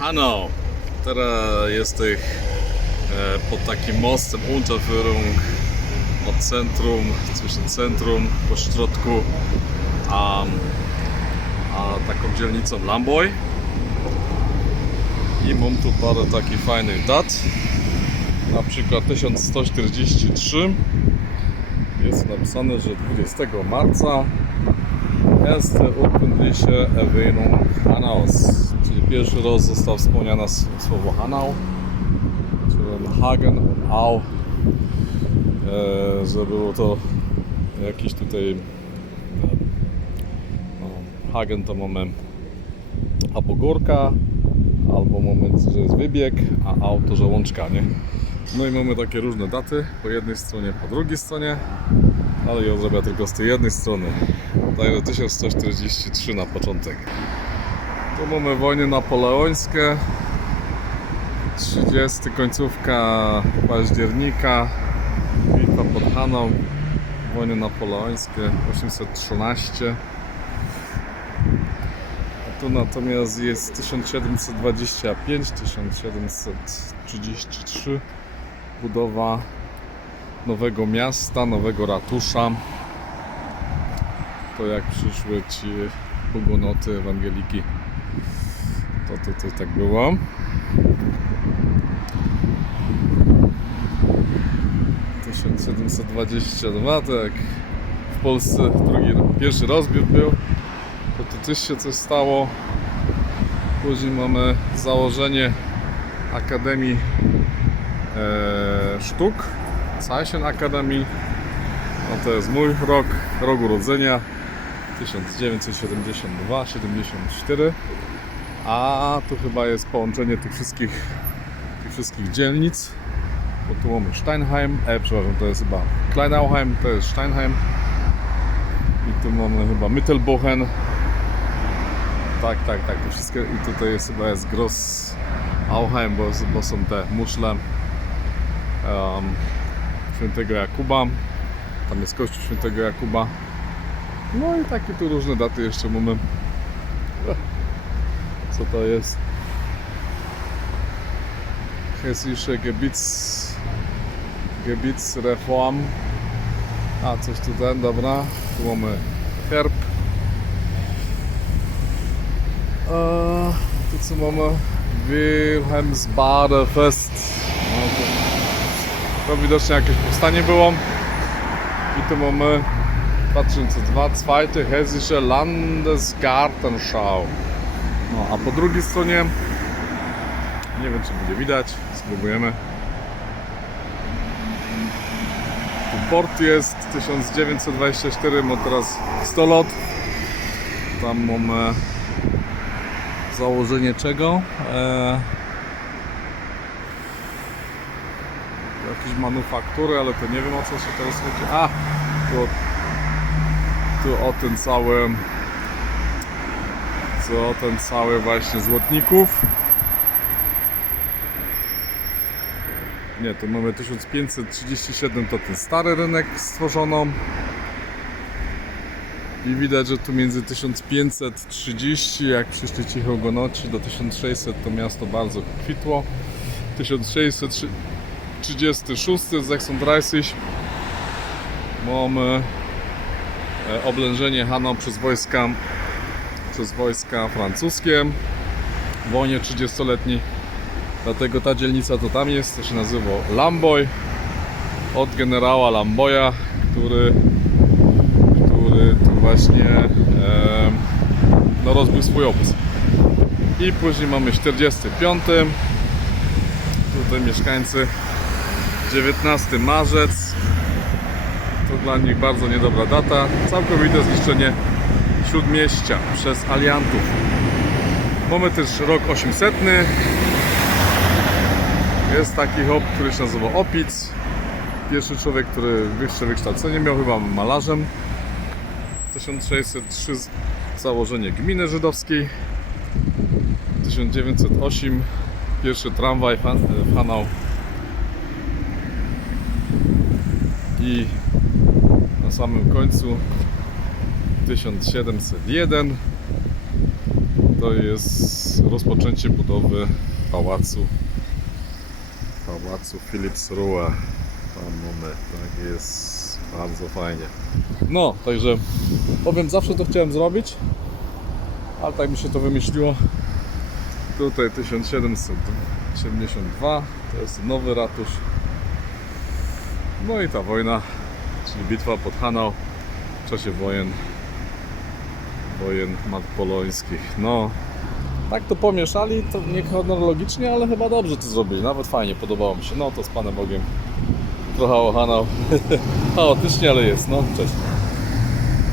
Hanau. Teraz jesteś pod takim mostem Unterführung od centrum, zwischen centrum, po środku a taką dzielnicą Lamboy. I mam tu parę takich fajnych dat. Na przykład 1143 jest napisane, że 20 marca erste urkundliche Erwähnung Hanaus, czyli pierwszy raz zostało wspomniane słowo Hanau, czyli Hagen und Au, że było to jakiś tutaj Hagen to mamy albo górka, albo moment, że jest wybieg, a Au to że łączka, nie? No i mamy takie różne daty, po jednej stronie, po drugiej stronie, ale ja zrobię tylko z tej jednej strony. Daję 1143 na początek. Tu mamy wojny napoleońskie, 30 końcówka października, bitwa pod Hanau, wojny napoleońskie, 813. A tu natomiast jest 1725-1733 budowa nowego miasta, nowego ratusza. To jak przyszły ci hugonoty, ewangeliki, to tutaj tak było. W 1722, tak jak w Polsce pierwszy rozbiór był, to też się coś stało. Później mamy założenie Akademii Sztuk, Zeichen Akademii. No to jest mój rok urodzenia, 1972-74, a tu chyba jest połączenie tych wszystkich dzielnic, bo tu mamy Steinheim, przepraszam, to jest chyba Kleinauheim, to jest Steinheim i tu mamy chyba Mittelbochen, tak, to wszystko i tutaj jest chyba Grossauheim, bo są te muszle Świętego Jakuba, tam jest kościół Świętego Jakuba. No i takie tu różne daty jeszcze mamy. Co to jest? Hessische Gebietsreform. A coś tutaj, dobra. Tu mamy herb. Tu co mamy? Wilhelmsbadefest. No, to widocznie jakieś powstanie było. I tu mamy 2002, zweite Hessische Landesgartenschau. No a po drugiej stronie, nie wiem czy będzie widać, spróbujemy. Tu port jest 1924, ma teraz 100 lat. Tam mamy założenie czego? Jakieś manufaktury, ale to nie wiem o co się teraz chodzi. Tu o ten cały właśnie złotników. Nie, tu mamy 1537, to ten stary rynek stworzono. I widać, że tu między 1530, jak przyszli ci hugonoci, do 1600 to miasto bardzo kwitło. 1636, 36 mamy oblężenie Hanau przez wojska francuskie w wojnie 30-letniej. Dlatego ta dzielnica to tam jest, to się nazywa Lamboy, od generała Lamboya, który tu właśnie rozbił swój obóz. I później mamy 45. Tutaj mieszkańcy 19 marzec. To dla nich bardzo niedobra data. Całkowite zniszczenie śródmieścia przez aliantów. Mamy też rok 800. Jest taki hop, który się nazywa Opic. Pierwszy człowiek, który wyższe wykształcenie miał, chyba malarzem. 1603 założenie gminy żydowskiej. 1908 pierwszy tramwaj w Hanau. I na samym końcu 1701 to jest rozpoczęcie budowy pałacu Philippsruhe. Tam mamy, tak jest, bardzo fajnie. No, także powiem, zawsze to chciałem zrobić, ale tak mi się to wymyśliło. Tutaj 1772, to jest nowy ratusz. No i ta wojna, czyli bitwa pod Hanau w czasie wojen nadpolońskich. No, tak to pomieszali, to nie chronologicznie, ale chyba dobrze to zrobili, nawet fajnie, podobało mi się. No to z Panem Bogiem, trochę o Hanau, chaotycznie, ale jest, no, cześć.